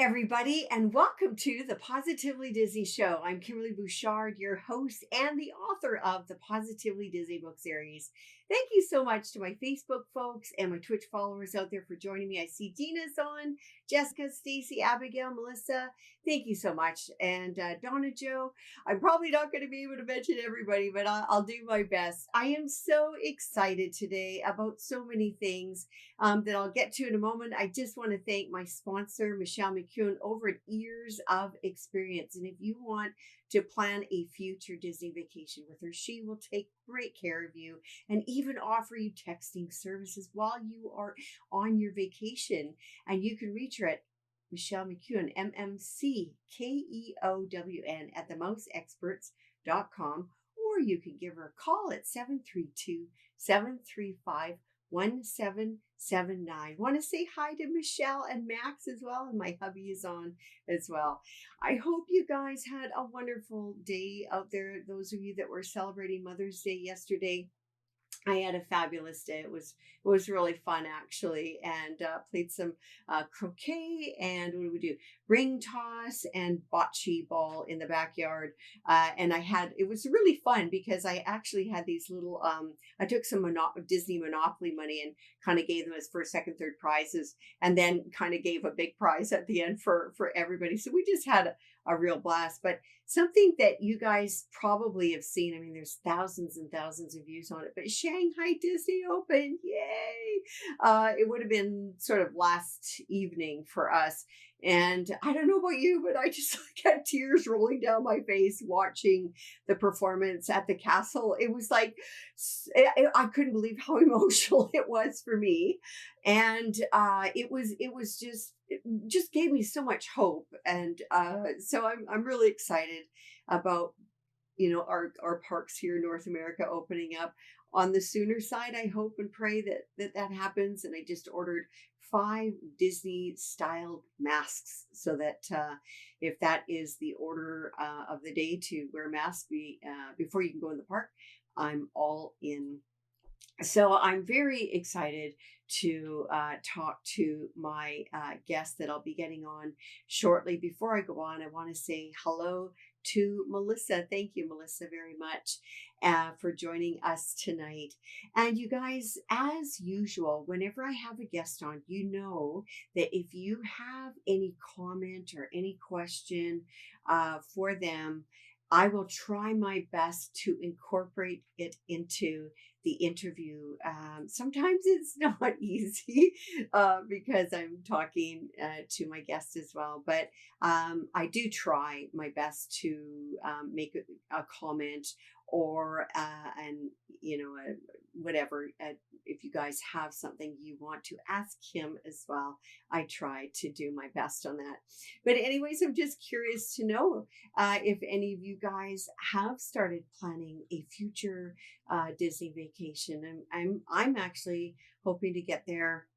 everybody, and welcome to the Positively Disney Show. I'm Kimberly Bouchard, your host and the author of the Positively Disney book series. Thank you so much to my Facebook folks and my Twitch followers out there for joining me. I see Dina's on, Jessica, Stacy, Abigail, Melissa. Thank you so much. And Donna Joe. I'm probably not going to be able to mention everybody, but I'll do my best. I am so excited today about so many things that I'll get to in a moment. I just want to thank my sponsor, Michelle McCune, over at Years of Experience. And if you want to plan a future Disney vacation with her, she will take great care of you and even offer you texting services while you are on your vacation. And you can reach her at Michelle McCune, MMCKEOWN at themouseexperts.com, or you can give her a call at 732-735-1779. Want to say hi to Michelle and Max as well, and my hubby is on as well. I hope you guys had a wonderful day out there. Those of you that were celebrating Mother's Day yesterday, I had a fabulous day. It was really fun actually, and played some croquet, and what did we do? Ring toss and bocce ball in the backyard. And it was really fun because I actually had these little, I took some Disney Monopoly money and kind of gave them as first, second, third prizes, and then kind of gave a big prize at the end for everybody. So we just had a real blast. But something that you guys probably have seen, I mean, there's thousands and thousands of views on it, but Shanghai Disney Open, yay! It would have been sort of last evening for us. And I don't know about you, but I just had tears rolling down my face watching the performance at the castle. It was like, I couldn't believe how emotional it was for me. And it just gave me so much hope. And so I'm really excited about, our parks here in North America opening up. On the sooner side, I hope and pray that happens. And I just ordered 5 Disney styled masks so that if that is the order of the day to wear masks before you can go in the park, I'm all in. So I'm very excited to talk to my guest that I'll be getting on shortly. Before I go on, I want to say hello to Melissa. Thank you, Melissa, very much for joining us tonight. And you guys, as usual, whenever I have a guest on, you know that if you have any comment or any question for them, I will try my best to incorporate it into the interview. Sometimes it's not easy because I'm talking to my guest as well, but I do try my best to make a comment or whatever. If you guys have something you want to ask him as well, I try to do my best on that. But anyways, I'm just curious to know if any of you guys have started planning a future Disney vacation. I'm actually hoping to get there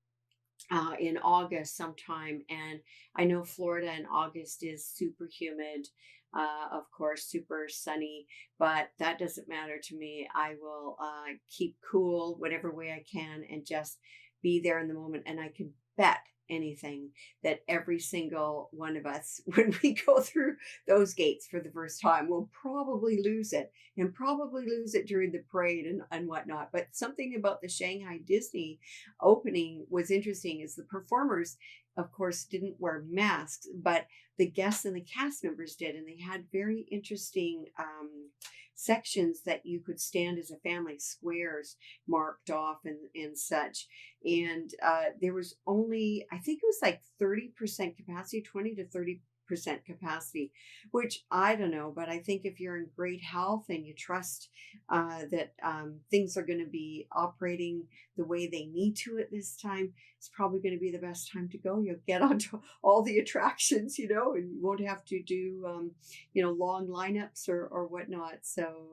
in August sometime, and I know Florida in August is super humid, of course, super sunny, but that doesn't matter to me. I will keep cool whatever way I can and just be there in the moment. And I can bet anything that every single one of us, when we go through those gates for the first time, will probably lose it during the parade and whatnot. But something about the Shanghai Disney opening was interesting is the performers, of course, didn't wear masks, but the guests and the cast members did. And they had very interesting sections that you could stand as a family, squares marked off and such. And there was only, I think it was like 30% capacity, 20 to 30% capacity, which I don't know, but I think if you're in great health and you trust that things are going to be operating the way they need to at this time, it's probably going to be the best time to go. You'll get onto all the attractions, and you won't have to do, long lineups or whatnot. So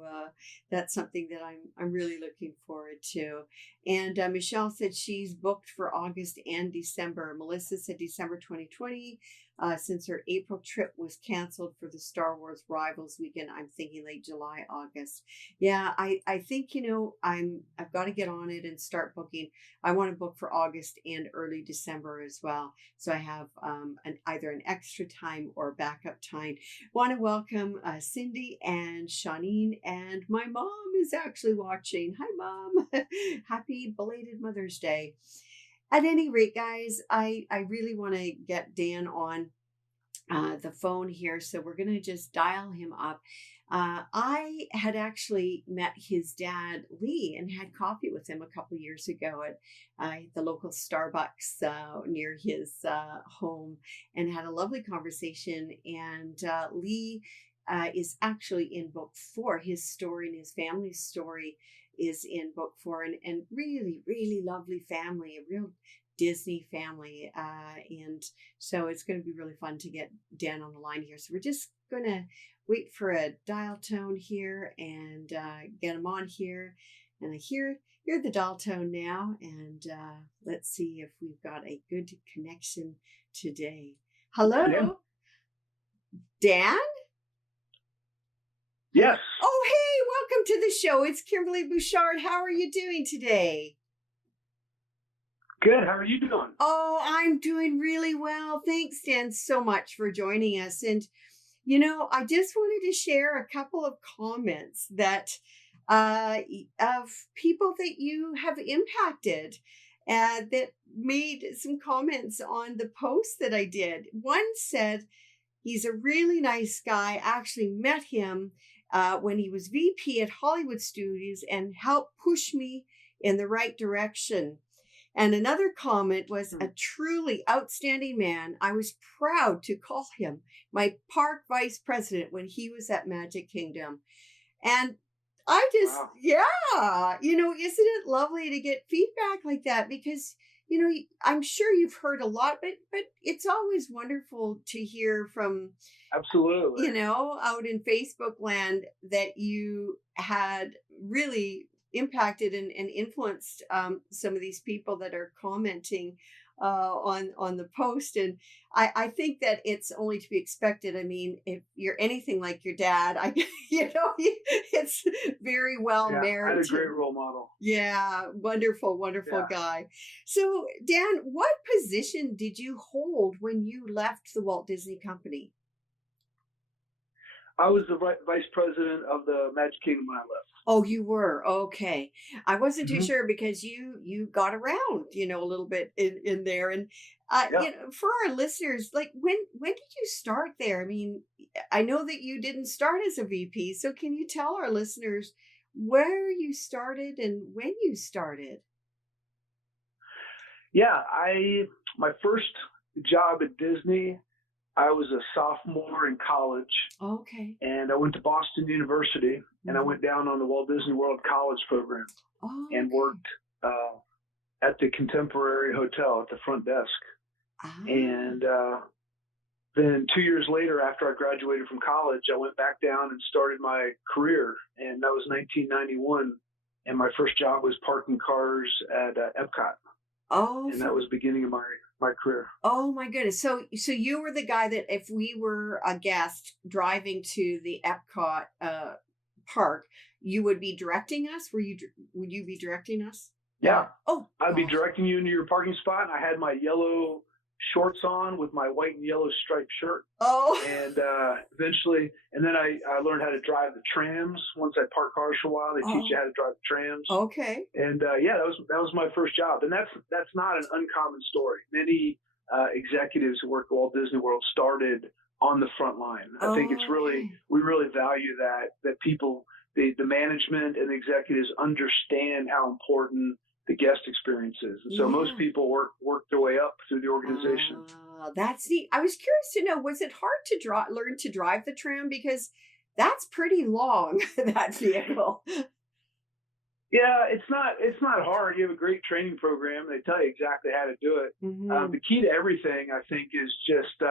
that's something that I'm really looking forward to. And Michelle said she's booked for August and December. Melissa said December 2020. since her April trip was canceled for the Star Wars Rivals weekend. I'm thinking late July, August. Yeah, I think, I've got to get on it and start booking. I want to book for August and early December as well. So I have either an extra time or backup time. Want to welcome Cindy and Shawneen, and my mom is actually watching. Hi, Mom. Happy belated Mother's Day. At any rate, guys, I really want to get Dan on the phone here. So we're going to just dial him up. I had actually met his dad, Lee, and had coffee with him a couple years ago at the local Starbucks near his home, and had a lovely conversation. And Lee is actually in book 4. His story and his family's story is in book 4, and really, really lovely family, a real Disney family. And so it's going to be really fun to get Dan on the line here. So we're just going to wait for a dial tone here and get him on here. And I hear the dial tone now. And let's see if we've got a good connection today. Hello, Hello? Dan? Yes. Oh, hey, welcome to the show. It's Kimberly Bouchard. How are you doing today? Good. How are you doing? Oh, I'm doing really well. Thanks, Dan, so much for joining us. And, I just wanted to share a couple of comments that of people that you have impacted that made some comments on the post that I did. One said, he's a really nice guy. I actually met him when he was VP at Hollywood Studios and helped push me in the right direction. And another comment was, a truly outstanding man. I was proud to call him my park vice president when he was at Magic Kingdom. And I just, Wow. Yeah, isn't it lovely to get feedback like that? Because, I'm sure you've heard a lot, but it's always wonderful to hear from, Absolutely. out in Facebook land that you had really impacted and influenced some of these people that are commenting on the post. And I think that it's only to be expected. I mean, if you're anything like your dad, it's very well Yeah, I had a merited. great role model. Yeah, wonderful Yeah. guy. So, Dan, what position did you hold when you left the Walt Disney Company? I was the vice president of the Magic Kingdom when I left. Oh, you were. Okay. I wasn't too Mhm. sure because you got around, a little bit in there. And, Yeah. for our listeners, like when did you start there? I mean, I know that you didn't start as a VP. So can you tell our listeners where you started and when you started? Yeah. My first job at Disney, I was a sophomore in college, Okay. and I went to Boston University, and I Mhm. went down on the Walt Disney World College program Oh, and okay. worked at the Contemporary Hotel at the front desk. Ah. And then 2 years later, after I graduated from college, I went back down and started my career. And that was 1991. And my first job was parking cars at Epcot. Oh, And that was the beginning of my career. oh my goodness. So you were the guy that if we were a guest driving to the Epcot park, you would be directing us? Would you be directing us? Yeah. Oh, I'd be gosh. directing you into your parking spot. And I had my yellow shorts on with my white and yellow striped shirt. Oh. And eventually, and then I learned how to drive the trams. Once I parked cars for a while, they teach you how to drive the trams. Okay. And that was my first job. And that's not an uncommon story. Many executives who work at Walt Disney World started on the front line. I think it's really, Okay. we really value that people, the management and the executives understand how important the guest experience is. And so most Yeah. people work their way up through the organization. That's neat. I was curious to know, was it hard to learn to drive the tram? Because that's pretty long, that vehicle. Yeah, it's not hard. You have a great training program. They tell you exactly how to do it. Mhm. The key to everything, I think, is just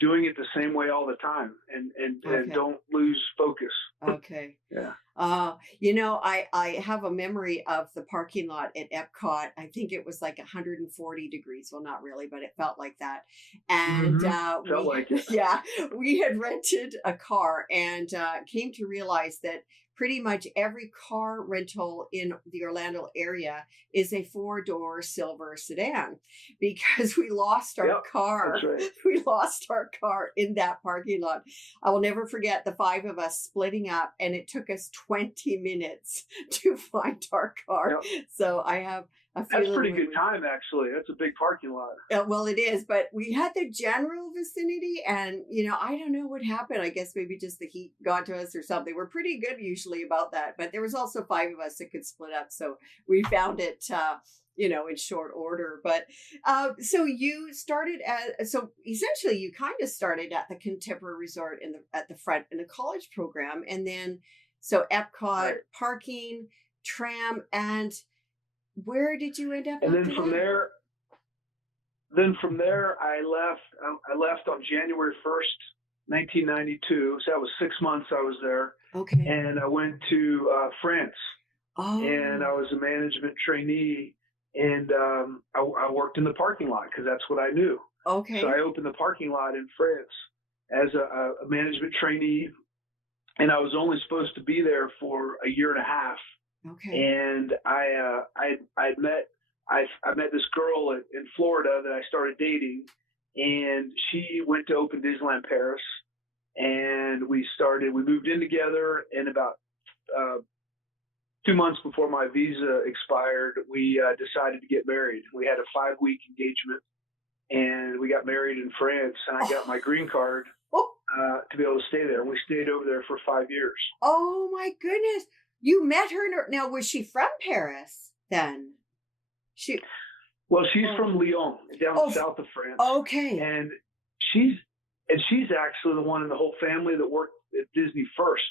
doing it the same way all the time, and Okay. don't lose focus. Okay. Yeah. I have a memory of the parking lot at Epcot. I think it was like 140 degrees. Well, not really, but it felt like that. And Mm-hmm. Felt like it. yeah, we had rented a car and came to realize that pretty much every car rental in the Orlando area is a 4-door silver sedan because we lost our car. That's right. We lost our car in that parking lot. I will never forget the 5 of us splitting up, and it took us 20 minutes to find our car. Yep. So I have a few. That's pretty good time, actually. That's a big parking lot. Well, it is, but we had the general vicinity, and I don't know what happened. I guess maybe just the heat got to us or something. We're pretty good usually about that, but there was also 5 of us that could split up, so we found it. In short order. But so you started so essentially you kind of started at the Contemporary Resort at the front in the college program, and then so Epcot, right. Parking, tram, and where did you end up? And then from there, I left on January 1st, 1992. So that was 6 months I was there. Okay. And I went to France. Oh. And I was a management trainee. And I worked in the parking lot because that's what I knew. Okay. So I opened the parking lot in France as a management trainee, and I was only supposed to be there for a year and a half. Okay. And I met this girl in Florida that I started dating, and she went to open Disneyland Paris, and we moved in together, and about 2 months before my visa expired, we decided to get married. We had a 5-week engagement, and we got married in France, and I got my green card to be able to stay there. And we stayed over there for 5 years. Oh, my goodness. You met her. Now, was she from Paris then? Well, she's from Lyon, down south of France. Okay. And she's actually the one in the whole family that worked at Disney first.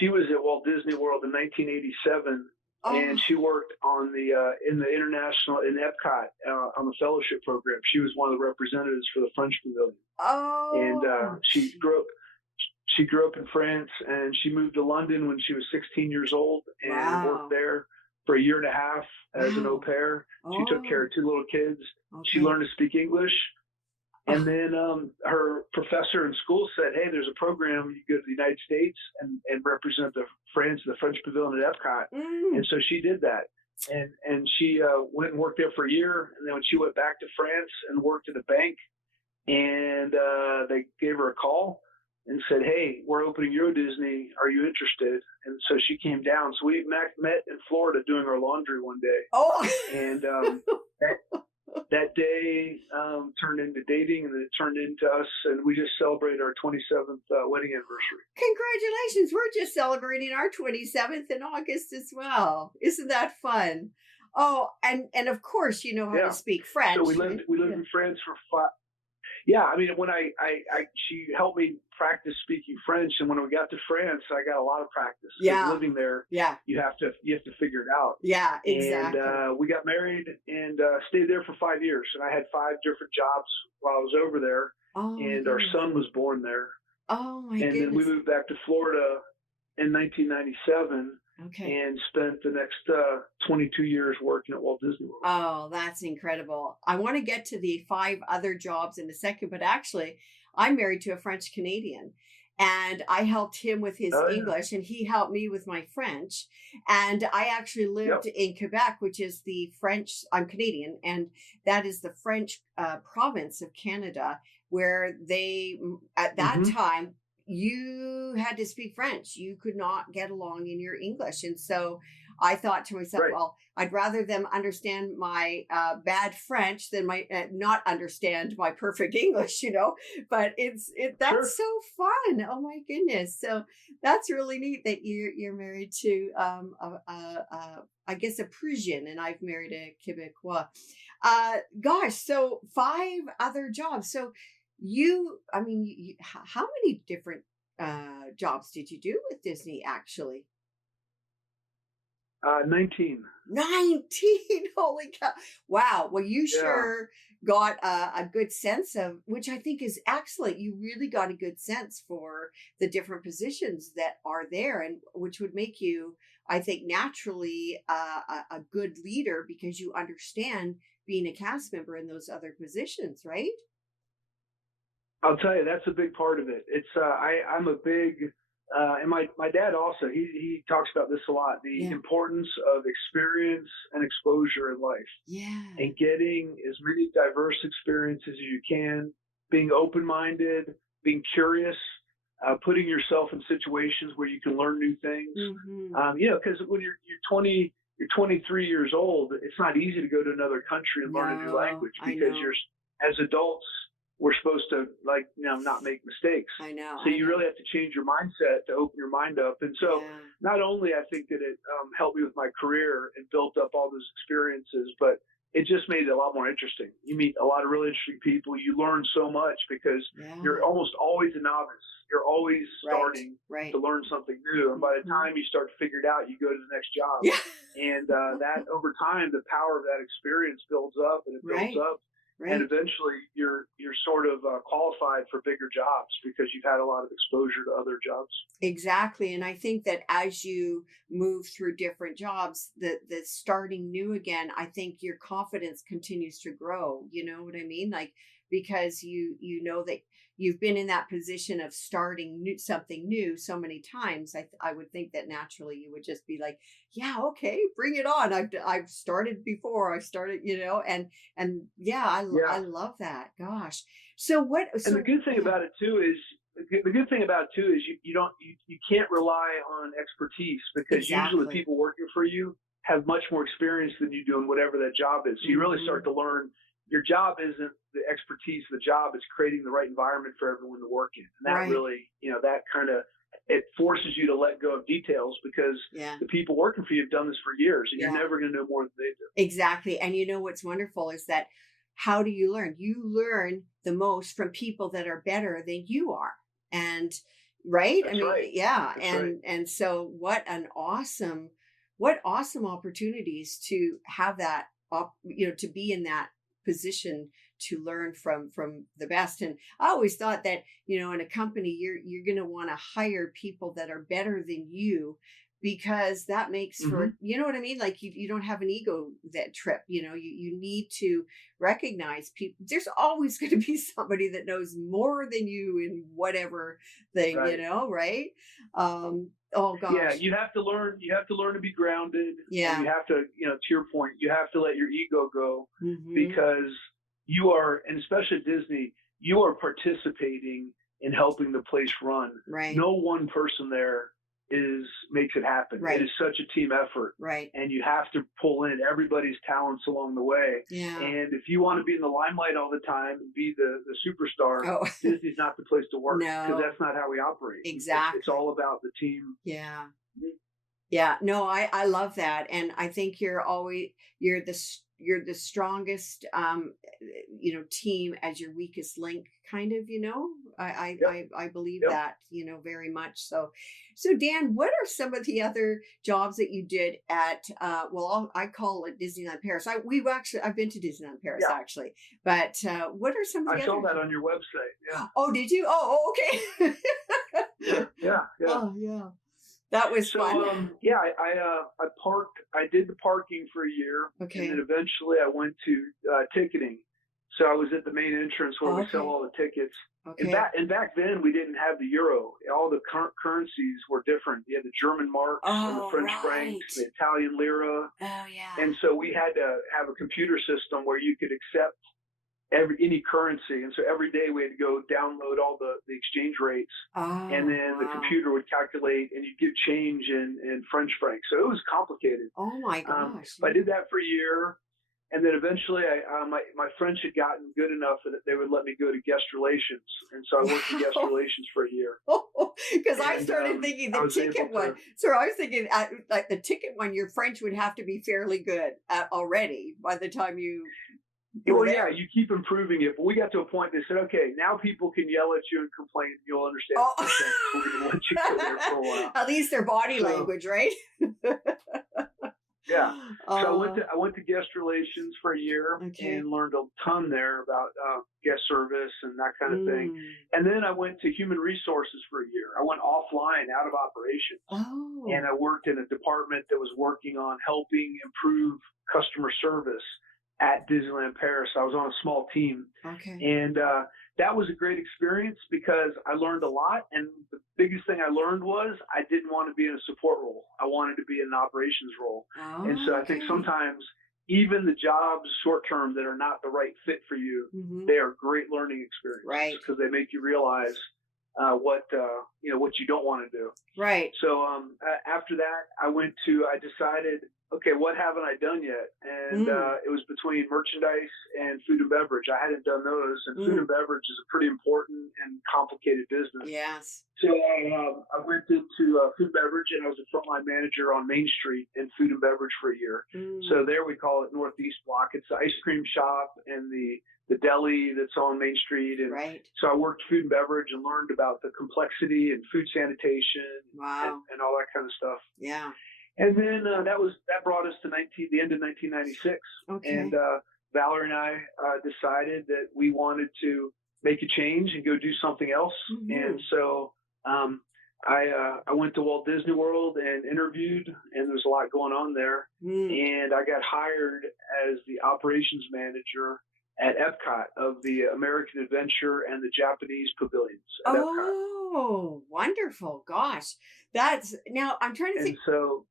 She was at Walt Disney World in 1987, and she worked on in Epcot on the fellowship program. She was one of the representatives for the French Pavilion. Oh. And she grew up in France, and she moved to London when she was 16 years old and worked there for a year and a half as an au pair. She took care of 2 little kids. Okay. She learned to speak English. And then her professor in school said, hey, there's a program. You go to the United States and represent the French Pavilion at Epcot. Mm. And so she did that. And she went and worked there for a year. And then when she went back to France and worked at a bank, and they gave her a call and said, hey, we're opening Euro Disney. Are you interested? And so she came down. So we met in Florida doing our laundry one day. Oh. And that day turned into dating, and then it turned into us, and we just celebrated our 27th wedding anniversary. Congratulations. We're just celebrating our 27th in August as well. Isn't that fun? Oh, and of course you know how to speak French. So we lived in France for 5. Yeah, I mean, when she helped me practice speaking French, and when we got to France, I got a lot of practice. Yeah, living there. Yeah, you have to figure it out. Yeah, exactly. And we got married and stayed there for 5 years, and I had 5 different jobs while I was over there. Oh, and our son was born there. Oh my goodness! And then we moved back to Florida in 1997. Okay. And spent the next 22 years working at Walt Disney World. Oh, that's incredible. I want to get to the 5 other jobs in a second, but actually, I'm married to a French Canadian, and I helped him with his English, and he helped me with my French. And I actually lived in Quebec, which is the French, I'm Canadian, and that is the French province of Canada, where they, at that time, you had to speak French. You could not get along in your English. And so I thought to myself, well, I'd rather them understand my bad French than my not understand my perfect English, but that's so fun. Oh my goodness. So that's really neat that you're married to I guess a Parisian, and I've married a Quebecois. Gosh, so 5 other jobs. So how many different jobs did you do with Disney, actually? 19. 19. Holy cow. Wow. Well, you Yeah. sure got a good sense of, which I think is excellent. You really got a good sense for the different positions that are there, and which would make you, I think, naturally a good leader because you understand being a cast member in those other positions, right? I'll tell you, that's a big part of it. It's I'm a big and my dad also he talks about this a lot, the importance of experience and exposure in life. Yeah. And getting as many diverse experiences as you can, being open-minded, being curious, putting yourself in situations where you can learn new things. Mm-hmm. Because when you're 23 years old, it's not easy to go to another country and learn a new language because as adults, we're supposed to not make mistakes. I know. So you really have to change your mindset to open your mind up. And so not only I think that it helped me with my career and built up all those experiences, but it just made it a lot more interesting. You meet a lot of really interesting people. You learn so much because you're almost always a novice. You're always starting to learn something new. And by the time you start to figure it out, you go to the next job. Yeah. And that over time, the power of that experience builds up and it builds up. Right. And eventually you're sort of qualified for bigger jobs because you've had a lot of exposure to other jobs. Exactly. And I think that as you move through different jobs, the starting new again, I think your confidence continues to grow. You know what I mean? Like, because you know that you've been in that position of starting something new so many times. I would think that naturally you would just be like, yeah, okay, bring it on. I've started before. I started, and I love that. Gosh. So and the good thing about it too is you can't rely on expertise because usually the people working for you have much more experience than you do in whatever that job is. So you really start to learn. Your job isn't the expertise of the job, it's creating the right environment for everyone to work in. And that really, that kind of, it forces you to let go of details because the people working for you have done this for years and you're never going to know more than they do. Exactly. And what's wonderful is that how do you learn? You learn the most from people that are better than you are. And right? That's right. Yeah. That's and so what awesome opportunities to have that, to be in that position to learn from the best. And I always thought that, in a company, you're going to want to hire people that are better than you because that makes for, you know what I mean? Like you don't have an ego that trip, you need to recognize people. There's always going to be somebody that knows more than you in whatever thing, right? Oh gosh. Yeah, you have to learn to be grounded. Yeah. And you have to, to your point, you have to let your ego go because you are, and especially at Disney, you are participating in helping the place run. Right. No one person there makes it happen. Right. It is such a team effort. Right. And you have to pull in everybody's talents along the way. Yeah. And if you want to be in the limelight all the time and be the superstar, Disney's not the place to work because that's not how we operate. Exactly. It's all about the team. Yeah. Yeah. No, I love that. And I think you're the strongest, team as your weakest link, kind of, I believe that, very much. So Dan, what are some of the other jobs that you did at, I call it Disneyland Paris. I've been to Disneyland Paris actually, but, what are some of the I saw that on your website. Yeah. Oh, did you? Oh, okay. yeah. Oh, yeah. That was fun. I did the parking for a year. Okay. And then eventually I went to ticketing. So I was at the main entrance where we sell all the tickets. Okay. And back then we didn't have the euro. All the currencies were different. You had the German marks and the French francs, the Italian lira. Oh, yeah. And so we had to have a computer system where you could accept any currency, and so every day we had to go download all the exchange rates, and then the computer would calculate, and you'd give change in French francs. So it was complicated. Oh my gosh! But I did that for a year, and then eventually, my French had gotten good enough that they would let me go to guest relations, and so I worked in guest relations for a year. Because I started thinking the ticket one. So I was thinking, like the ticket one, your French would have to be fairly good already by the time you. Well, yeah, you keep improving it. But we got to a point they said, okay, now people can yell at you and complain. And you'll understand. We're going to let you go there for a while. At least their body language, right? Yeah. So Oh, I went to guest relations for a year okay. and learned a ton there about guest service and that kind of thing. Mm. And then I went to human resources for a year. I went offline, out of operations, and Oh, I worked in a department that was working on helping improve customer service at Disneyland Paris. I was on a small team, okay. and that was a great experience because I learned a lot. And the biggest thing I learned was I didn't want to be in a support role. I wanted to be in an operations role. And so Oh, I think okay. sometimes even the jobs short term that are not the right fit for you, Mm-hmm. they are great learning experiences Right. because they make you realize what you don't want to do. Right. So after that, I decided, okay, what haven't I done yet? And Mm. it was between merchandise and food and beverage. I hadn't done those, and food Mm. and beverage is a pretty important and complicated business. Yes. So I went into food and beverage, and I was a frontline manager on Main Street in food and beverage for a year. Mm. So there we call it Northeast Block. It's the ice cream shop and the deli that's on Main Street. And Right. so I worked food and beverage and learned about the complexity and food sanitation Wow. and all that kind of stuff. Yeah. And then that brought us to the end of 1996. And Okay. Valerie and I decided that we wanted to make a change and go do something else. Mm-hmm. And so I went to Walt Disney World and interviewed, and there's a lot going on there. Mm. And I got hired as the operations manager at Epcot of the American Adventure and the Japanese pavilions at Epcot. Oh, wonderful. Gosh. That's now I'm trying to And think, so,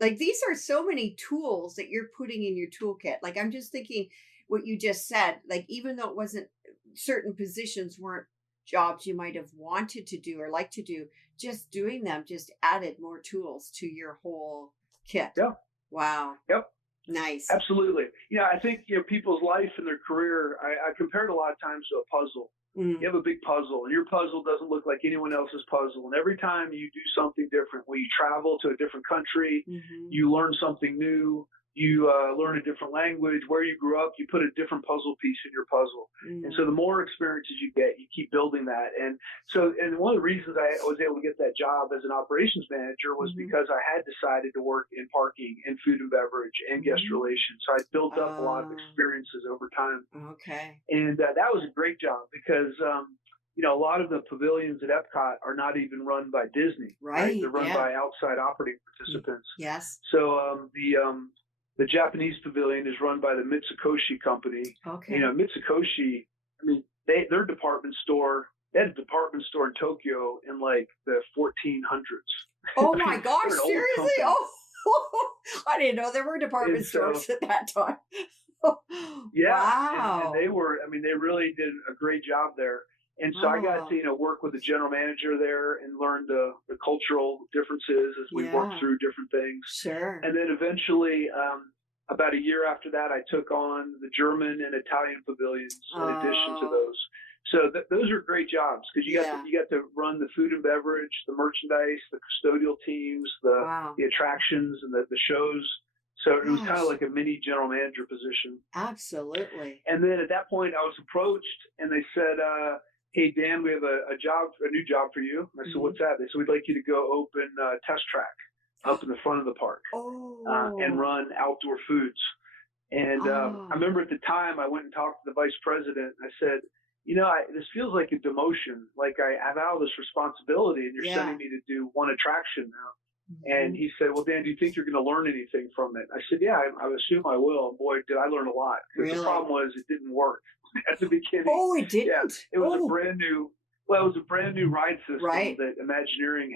like, these are so many tools that you're putting in your toolkit. Like, I'm just thinking what you just said, like, even though it wasn't, certain positions weren't jobs you might have wanted to do or like to do, just doing them just added more tools to your whole kit. yeah, Wow. yep. Nice. Absolutely. Yeah, I think people's life and their career. I compare it a lot of times to a puzzle. You Mm. have a big puzzle, and your puzzle doesn't look like anyone else's puzzle. And every time you do something different, when you travel to a different country, Mm-hmm. you learn something new. You learn a different language. Where you grew up, you put a different puzzle piece in your puzzle. And so the Mm. more experiences you get, you keep building that. And one of the reasons I was able to get that job as an operations manager was Mm-hmm. because I had decided to work in parking and food and beverage and guest Mm. relations. So I built up a lot of experiences over time. Okay. And that was a great job because, a lot of the pavilions at Epcot are not even run by Disney, right? Right. They're run Yeah. by outside operating participants. Yes. So the Japanese pavilion is run by the Mitsukoshi company. Okay. Mitsukoshi, I mean, they had a department store in Tokyo in like the 1400s. Oh I my mean, gosh, they're an old seriously? company. Oh, I didn't know there were department And so, stores at that time. yeah, and Wow. they really did a great job there. And so I got Oh, to, work with the general manager there and learn the cultural differences as we worked yeah, through different things. sure. And then eventually, about a year after that, I took on the German and Italian pavilions in addition to Oh, those. So those are great jobs because yeah. you got to run the food and beverage, the merchandise, the custodial teams, Wow. the attractions, and the shows. So it was kind of Gosh, like a mini general manager position. absolutely. And then at that point, I was approached, and they said, "Hey Dan, we have a new job for you." And I said, Hmm. "What's that?" They said, "We'd like you to go open a test track up in the front of the park and Oh, run outdoor foods." And I oh, remember at the time, I went and talked to the vice president. I said, this feels like a demotion. Like I have all this responsibility, and you're yeah. sending me to do one attraction now. And Hmm. he said, "Well, Dan, do you think you're going to learn anything from it?" I said, "Yeah, I assume I will." And boy, did I learn a lot. Because the Really? problem was it didn't work at the beginning. Oh, it Yeah, didn't. it was a Oh, brand new. Well, it was a brand new ride system right. that Imagineering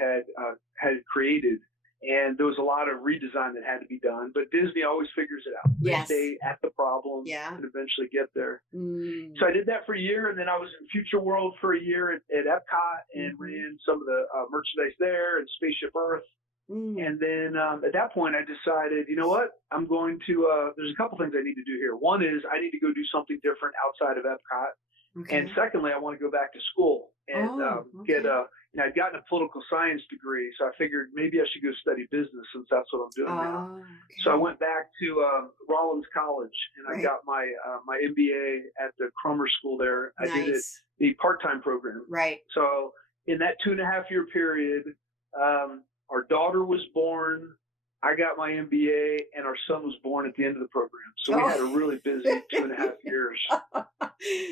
had created, and there was a lot of redesign that had to be done. But Disney always figures it out. They Yes. stay at the problem Yeah. and eventually get there. Mm. So I did that for a year, and then I was in Future World for a year at Epcot and Mm-hmm. ran some of the merchandise there and Spaceship Earth. Mm. And then at that point, I decided, you know what? I'm going to. There's a couple things I need to do here. One is I need to go do something different outside of Epcot, and Okay. secondly, I want to go back to school and Oh, get okay. a. I'd gotten a political science degree, so I figured maybe I should go study business since that's what I'm doing now. Oh, So I okay. went back to Rollins College and I Right. got my MBA at the Crummer School there. I did it Nice. the part-time program. Right. So in that 2.5 year period, our daughter was born. I got my MBA, and our son was born at the end of the program. So we had a really busy 2.5 years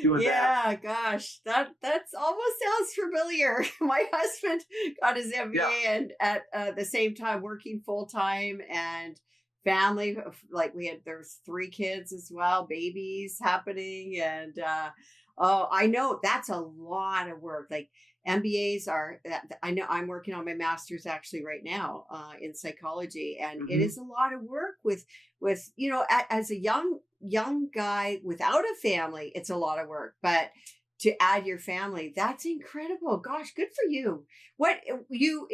doing that. Yeah, gosh, that's almost sounds familiar. My husband got his MBA and at the same time working full time and family. Like there's 3 kids as well, babies happening, and I know that's a lot of work. Like MBAs are. I know I'm working on my master's actually right now in psychology, and it is a lot of work with as a young guy without a family, it's a lot of work, but to add your family, that's incredible. Gosh, good for you. What you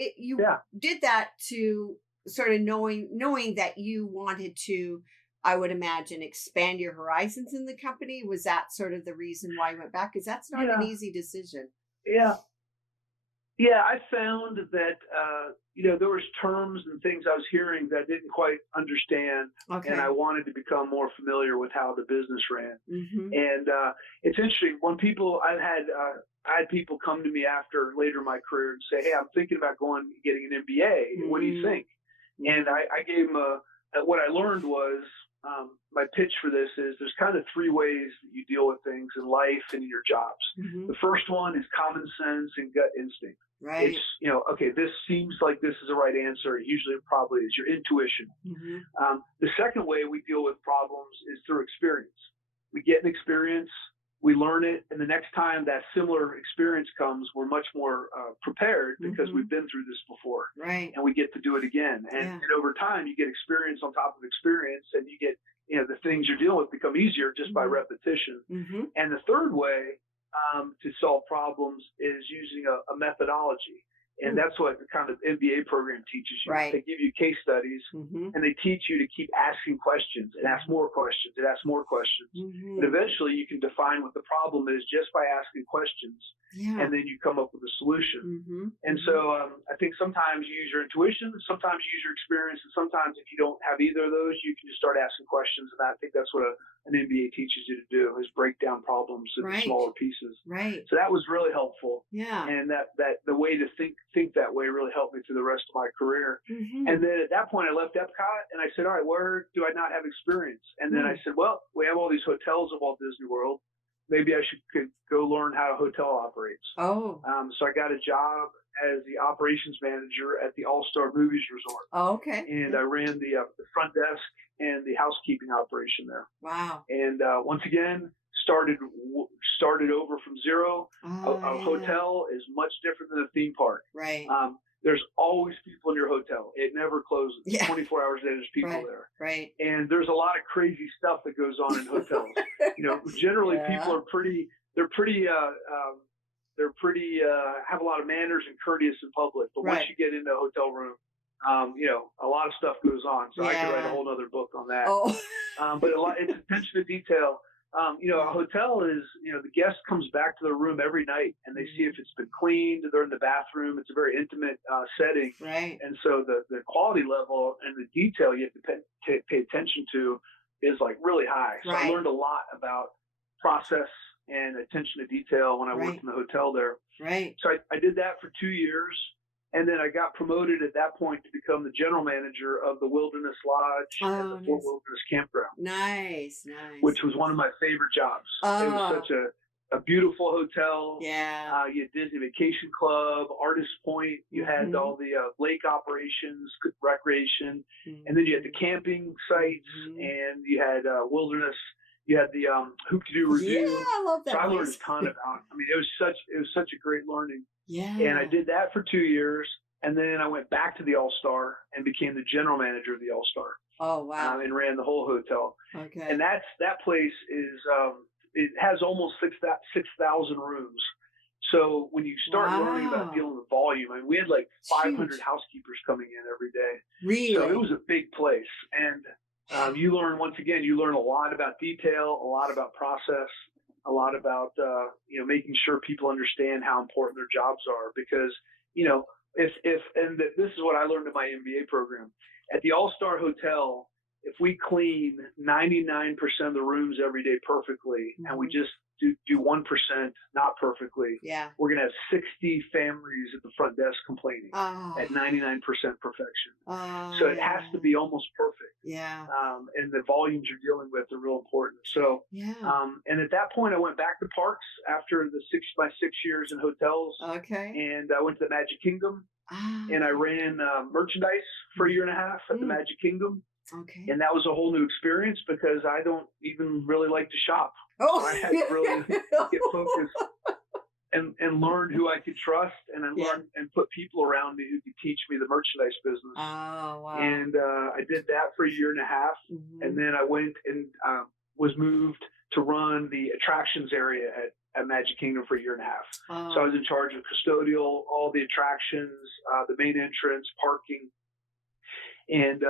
did that to sort of knowing that you wanted to, I would imagine, expand your horizons in the company. Was that sort of the reason why you went back? Because that's not an easy decision. Yeah, I found that, there was terms and things I was hearing that I didn't quite understand, and I wanted to become more familiar with how the business ran. And it's interesting when I had people come to me later in my career and say, "Hey, I'm thinking about getting an MBA. What do you think?" And I gave them what I learned was, my pitch for this is there's kind of 3 ways that you deal with things in life and in your jobs. The first one is common sense and gut instinct. Right. It's, this seems like this is the right answer. Usually it probably is your intuition. The second way we deal with problems is through experience. We get an experience, we learn it, and the next time that similar experience comes, we're much more prepared because we've been through this before. Right. And we get to do it again. And over time, you get experience on top of experience, and you get, the things you're dealing with become easier just by repetition. And the third way to solve problems is using a methodology. And that's what the kind of MBA program teaches you. Right. They give you case studies, and they teach you to keep asking questions and ask more questions and ask more questions. And eventually you can define what the problem is just by asking questions. And then you come up with a solution. And so I think sometimes you use your intuition, sometimes you use your experience, and sometimes if you don't have either of those, you can just start asking questions. And I think that's what an MBA teaches you to do, is break down problems into smaller pieces. Right. So that was really helpful. Yeah. And that the way to think that way really helped me through the rest of my carear. And then at that point I left Epcot and I said, all right, where do I not have experience? And then I said, well, we have all these hotels at Walt Disney World. Maybe I could go learn how a hotel operates. So I got a job as the operations manager at the All-Star Movies Resort. And I ran the front desk and the housekeeping operation there. Wow. And once again, started over from zero. A hotel is much different than a theme park. Right. There's always people in your hotel. It never closes. 24 hours a day, there's people there. Right. And there's a lot of crazy stuff that goes on in hotels. Generally people are pretty have a lot of manners and courteous in public. But once you get into a hotel room, a lot of stuff goes on. So I could write a whole other book on that. But it's attention to detail. A hotel is, the guest comes back to their room every night and they see if it's been cleaned. They're in the bathroom. It's a very intimate setting. Right. And so the quality level and the detail you have to pay attention to is like really high. So I learned a lot about process and attention to detail when I worked in the hotel there. Right. So I did that for 2 years. And then I got promoted at that point to become the general manager of the Wilderness Lodge and the Fort Wilderness Campground. Nice. Which was one of my favorite jobs. It was such a beautiful hotel. Yeah. You had Disney Vacation Club, Artist Point. You had all the lake operations, recreation. And then you had the camping sites, and you had wilderness. You had the Hoop-to-Doo Review. Yeah, I love that. So I learned a ton about. It was such a great learning. Yeah. And I did that for 2 years, and then I went back to the All-Star and became the general manager of the All-Star. Oh wow! And ran the whole hotel. Okay. And that place is it has almost 6,000 rooms. So when you start learning about dealing with volume, we had like 500 housekeepers coming in every day. Really? So it was a big place, and you learn a lot about detail, a lot about process. A lot about, making sure people understand how important their jobs are, because, this is what I learned in my MBA program. At the All-Star Hotel, if we clean 99% of the rooms every day perfectly, and we just do 1% not perfectly, we're going to have 60 families at the front desk complaining at 99% perfection. So it has to be almost perfect. And the volumes you're dealing with are real important. So, and at that point, I went back to parks after my 6 years in hotels. And I went to the Magic Kingdom, and I ran merchandise for a year and a half at the Magic Kingdom. And that was a whole new experience because I don't even really like to shop. So I had to really get focused and learn who I could trust, and I learned and put people around me who could teach me the merchandise business. And I did that for a year and a half, and then I went and was moved to run the attractions area at Magic Kingdom for a year and a half. So I was in charge of custodial, all the attractions, the main entrance, parking, and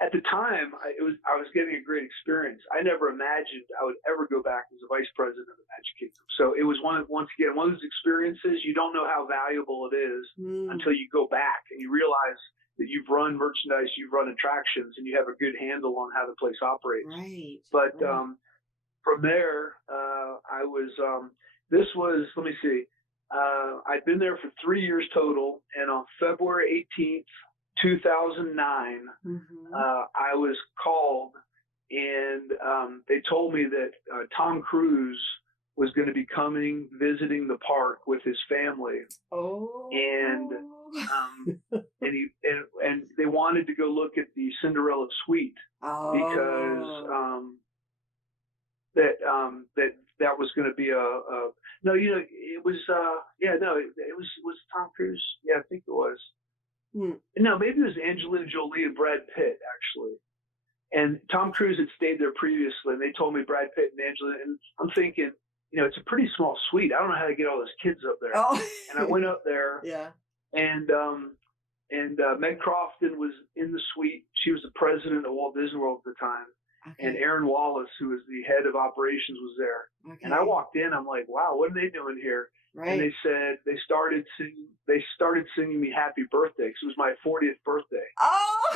at the time, I was getting a great experience. I never imagined I would ever go back as a vice president of the Magic Kingdom. So it was once again one of those experiences. You don't know how valuable it is until you go back and you realize that you've run merchandise, you've run attractions, and you have a good handle on how the place operates. But from there, I was. This was. Let me see. I'd been there for 3 years total, and on February 18th. 2009, I was called, and they told me that Tom Cruise was going to be visiting the park with his family. And they wanted to go look at the Cinderella suite because that was going to be it was Tom Cruise. Yeah, I think it was. No, maybe it was Angelina Jolie and Brad Pitt, actually. And Tom Cruise had stayed there previously, and they told me Brad Pitt and Angelina. And I'm thinking, it's a pretty small suite. I don't know how to get all those kids up there. And I went up there, and Meg Crofton was in the suite. She was the president of Walt Disney World at the time. And Aaron Wallace, who was the head of operations, was there. And I walked in. I'm like, wow, what are they doing here? And they said they started singing me "Happy Birthday" because it was my 40th birthday.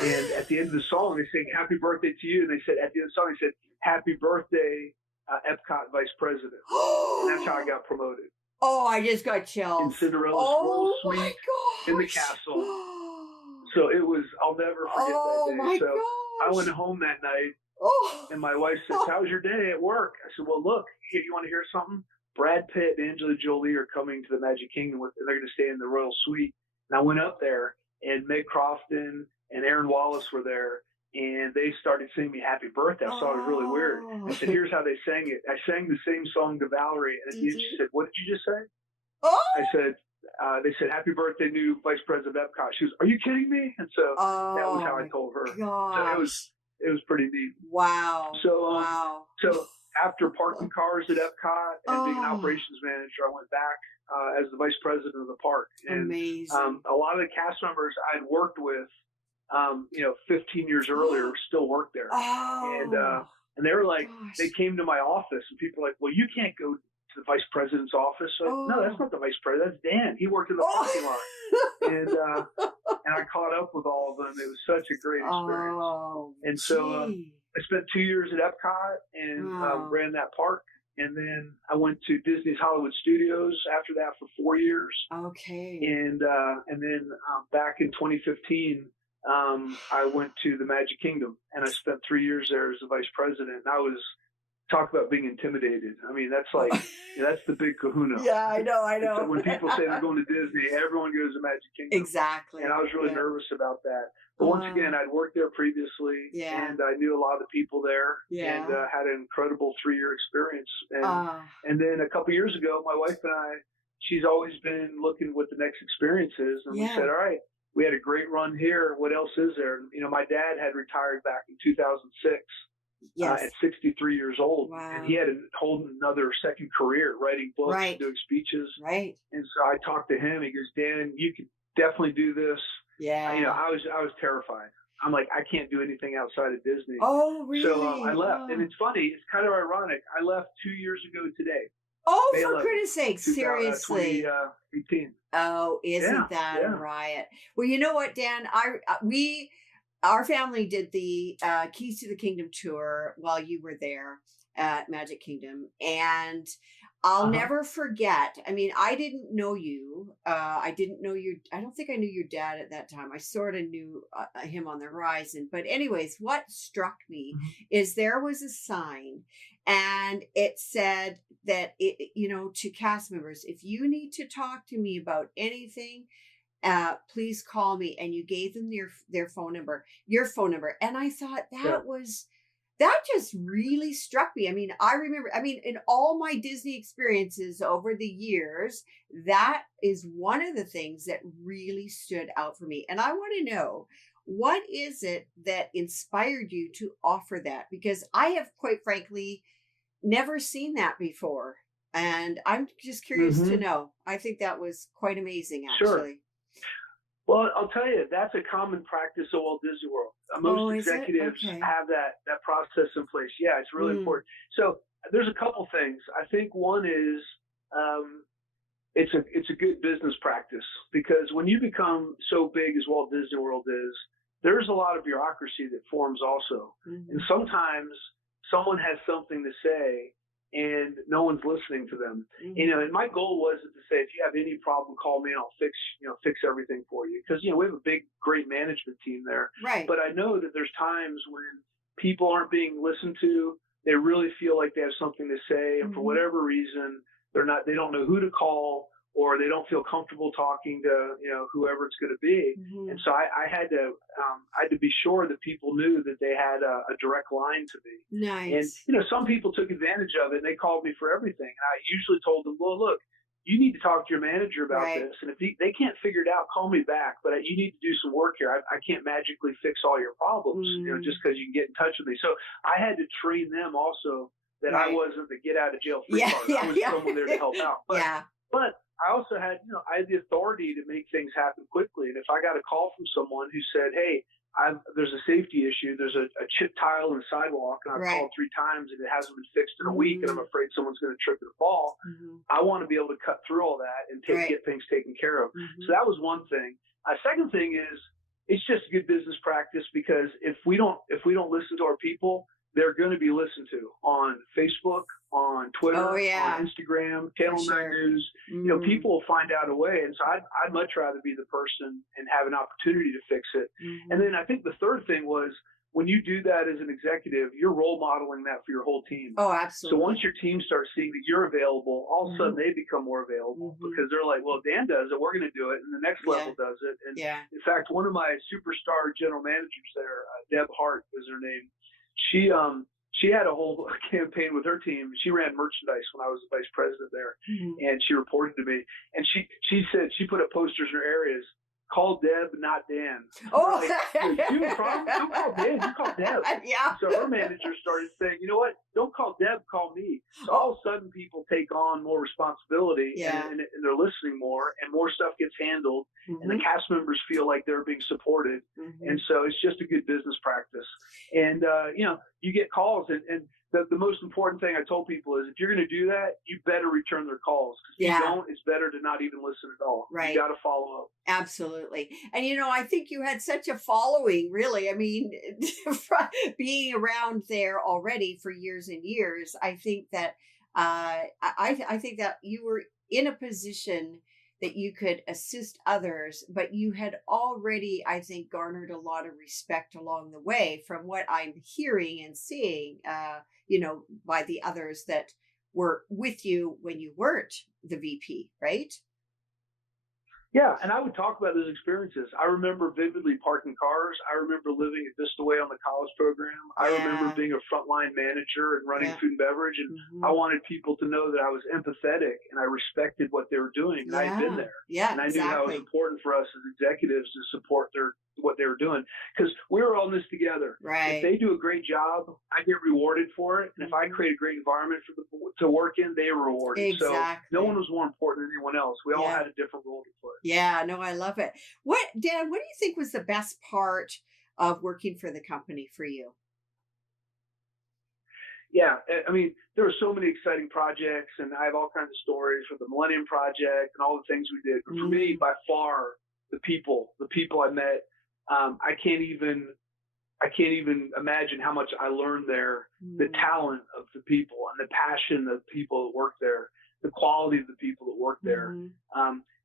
And at the end of the song, they sang "Happy Birthday" to you, and they said at the end of the song, they said "Happy Birthday, Epcot Vice President." And that's how I got promoted. I just got chills. In Cinderella's royal suite in the castle. So it was. I'll never forget that day. I went home that night, and my wife says, "How's your day at work?" I said, "Well, look, you want to hear something? Brad Pitt and Angelina Jolie are coming to the Magic Kingdom, and they're going to stay in the royal suite." And I went up there, and Meg Crofton and Aaron Wallace were there, and they started singing me "Happy Birthday." I thought it was really weird. I said, "Here's how they sang it." I sang the same song to Valerie, and at the end she said, "What did you just say?" I said, they said, "Happy birthday, new Vice President of Epcot." She was, "Are you kidding me?" And so that was how I told her. So it was pretty neat. Wow. So after parking cars at Epcot and being an operations manager, I went back as the vice president of the park. And a lot of the cast members I'd worked with, 15 years earlier, still worked there. And they were like, they came to my office, and people were like, "Well, you can't go to the vice president's office." So no, that's not the vice president. That's Dan. He worked in the parking lot. And I caught up with all of them. It was such a great experience. And so I spent 2 years at Epcot and ran that park. And then I went to Disney's Hollywood Studios after that for 4 years. And then back in 2015, I went to the Magic Kingdom, and I spent 3 years there as the vice president. And I was, talk about being intimidated. I mean, that's like, that's the big kahuna. Yeah, I know. So when people say they're going to Disney, everyone goes to Magic Kingdom. Exactly. And I was really nervous about that. But once again, I'd worked there previously, and I knew a lot of the people there, and had an incredible 3-year experience. And then a couple years ago, my wife and I, she's always been looking what the next experience is. And we said, all right, we had a great run here. What else is there? My dad had retired back in 2006 at 63 years old. And he had a whole another second career, writing books, doing speeches. And so I talked to him. He goes, "Dan, you could definitely do this." I was terrified. I'm like, I can't do anything outside of Disney. Really? So I left. And it's funny. It's kind of ironic. I left 2 years ago today. For goodness sake, seriously. 2018. Isn't that a riot? Well, you know what, Dan? our family did the Keys to the Kingdom tour while you were there at Magic Kingdom. And I'll never forget. I mean, I didn't know you. I don't think I knew your dad at that time. I sort of knew him on the horizon. But anyways, what struck me is there was a sign and it said that, to cast members, if you need to talk to me about anything, please call me. And you gave them your phone number. And I thought that just really struck me. I mean, in all my Disney experiences over the years, that is one of the things that really stood out for me. And I want to know, what is it that inspired you to offer that? Because I have, quite frankly, never seen that before. And I'm just curious to know. I think that was quite amazing, actually. Sure. Well, I'll tell you, that's a common practice at Walt Disney World. Most executives have that process in place. Yeah, it's really important. So there's a couple things. I think one is it's a good business practice, because when you become so big as Walt Disney World is, there's a lot of bureaucracy that forms also. And sometimes someone has something to say and no one's listening to them. And my goal wasn't to say, if you have any problem, call me and I'll fix everything for you. Because, we have a big, great management team there. Right. But I know that there's times when people aren't being listened to. They really feel like they have something to say. And for whatever reason, they don't know who to call, or they don't feel comfortable talking to, whoever it's going to be. And so I had to be sure that people knew that they had a direct line to me. Nice. And, some people took advantage of it and they called me for everything. And I usually told them, well, look, you need to talk to your manager about this. And if they can't figure it out, call me back. But you need to do some work here. I can't magically fix all your problems, just because you can get in touch with me. So I had to train them also that I wasn't the get out of jail free card. I was someone there to help out. But I also had, I had the authority to make things happen quickly. And if I got a call from someone who said, hey, there's a safety issue, there's a chip tile in the sidewalk, and I've called 3 times and it hasn't been fixed in a week, and I'm afraid someone's going to trip and fall, I want to be able to cut through all that and get things taken care of. So that was one thing. Second thing is, it's just good business practice, because if we don't listen to our people, they're going to be listened to on Facebook, on Twitter, on Instagram, Channel 9 News. People will find out a way. And so I'd much rather be the person and have an opportunity to fix it. And then I think the third thing was, when you do that as an executive, you're role modeling that for your whole team. Oh, absolutely. So once your team starts seeing that you're available, all of a sudden they become more available, because they're like, well, Dan does it, we're going to do it. And the next level does it. And in fact, one of my superstar general managers there, Deb Hart is her name. She had a whole campaign with her team. She ran merchandise when I was the vice president there, and she reported to me. And she said, she put up posters in her areas, call Deb, not Dan. Oh, you have a problem? Don't call Dan, you call Deb. So her manager started saying, you know what? Don't call Deb, call me. So all of a sudden, people take on more responsibility, and they're listening more, and more stuff gets handled, and the cast members feel like they're being supported. And so it's just a good business practice. And you get calls, and the most important thing I told people is, if you're going to do that, you better return their calls. If you don't, it's better to not even listen at all. Right. You got to follow up. Absolutely. And, I think you had such a following, really. I mean, being around there already for years and years, I think that I think that you were in a position that you could assist others, but you had already, I think, garnered a lot of respect along the way from what I'm hearing and seeing, by the others that were with you when you weren't the VP, right? Yeah, and I would talk about those experiences. I remember vividly parking cars. I remember living at Vista Way on the college program. I remember being a frontline manager and running food and beverage. And I wanted people to know that I was empathetic and I respected what they were doing. And I had been there. And I knew how it was important for us as executives to support what they were doing, because we were all in this together. Right. If they do a great job, I get rewarded for it. And if I create a great environment for them to work in, they were rewarded. Exactly. So no one was more important than anyone else. We all had a different role to play. Yeah, no, I love it. Dan, what do you think was the best part of working for the company for you? Yeah, I mean, there were so many exciting projects, and I have all kinds of stories for the Millennium Project and all the things we did. But for me, by far, the people I met, I can't even I can't even imagine how much I learned there. The talent of the people and the passion of the people that work there, the quality of the people that work there.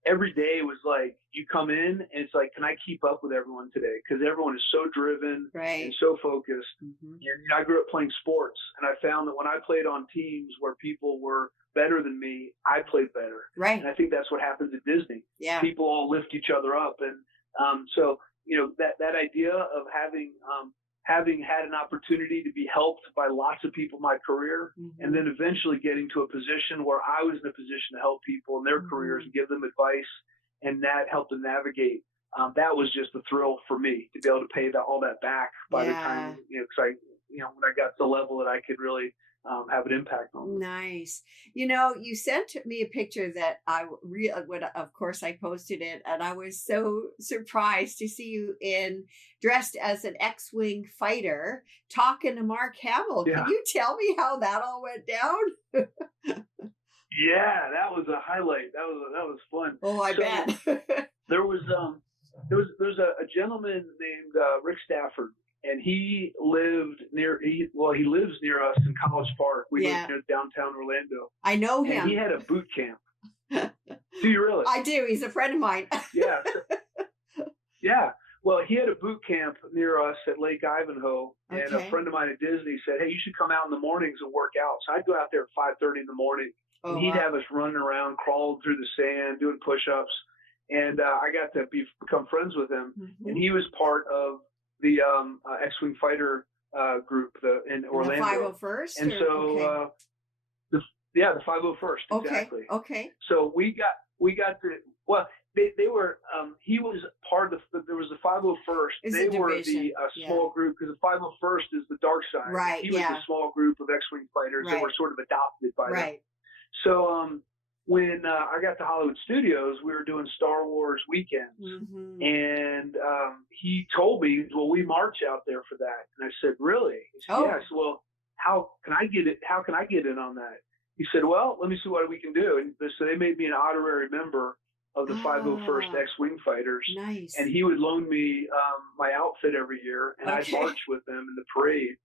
Every day was like, you come in and it's like, can I keep up with everyone today? Because everyone is so driven and so focused. And I grew up playing sports, and I found that when I played on teams where people were better than me, I played better. And I think that's what happens at Disney. People all lift each other up. And so, that idea of having had an opportunity to be helped by lots of people in my career, and then eventually getting to a position where I was in a position to help people in their careers and give them advice, and that helped them navigate. That was just a thrill for me to be able to pay all that back by the time, because when I got to the level that I could really have an impact on them. Nice. You sent me a picture that of course I posted it, and I was so surprised to see you dressed as an X-Wing fighter talking to Mark Hamill. Can you tell me how that all went down? Yeah, that was a highlight. That was fun. Oh, I bet. There's a gentleman named Rick Stafford. And he lives near us in College Park. We live near downtown Orlando. I know him. And he had a boot camp. Do you really? I do. He's a friend of mine. Yeah. Yeah. Well, he had a boot camp near us at Lake Ivanhoe. And a friend of mine at Disney said, hey, you should come out in the mornings and work out. So I'd go out there at 5:30 in the morning. And he'd have us running around, crawling through the sand, doing push-ups. And I got to become friends with him. And he was part of the X-Wing fighter group in Orlando. The 501st? And so, the 501st, exactly. Okay. So we got they were, he was part of there was the 501st. They were the small group, because the 501st is the dark side. Right, he was a small group of X-Wing fighters that were sort of adopted by them. So, when I got to Hollywood Studios, we were doing Star Wars weekends, and he told me, "Well, we march out there for that." And I said, "Really?" He said, "Yes." Well, how can I get it? How can I get in on that? He said, "Well, let me see what we can do." And so they made me an honorary member of the 501st X-Wing fighters. Nice. And he would loan me my outfit every year, and I'd march with them in the parade.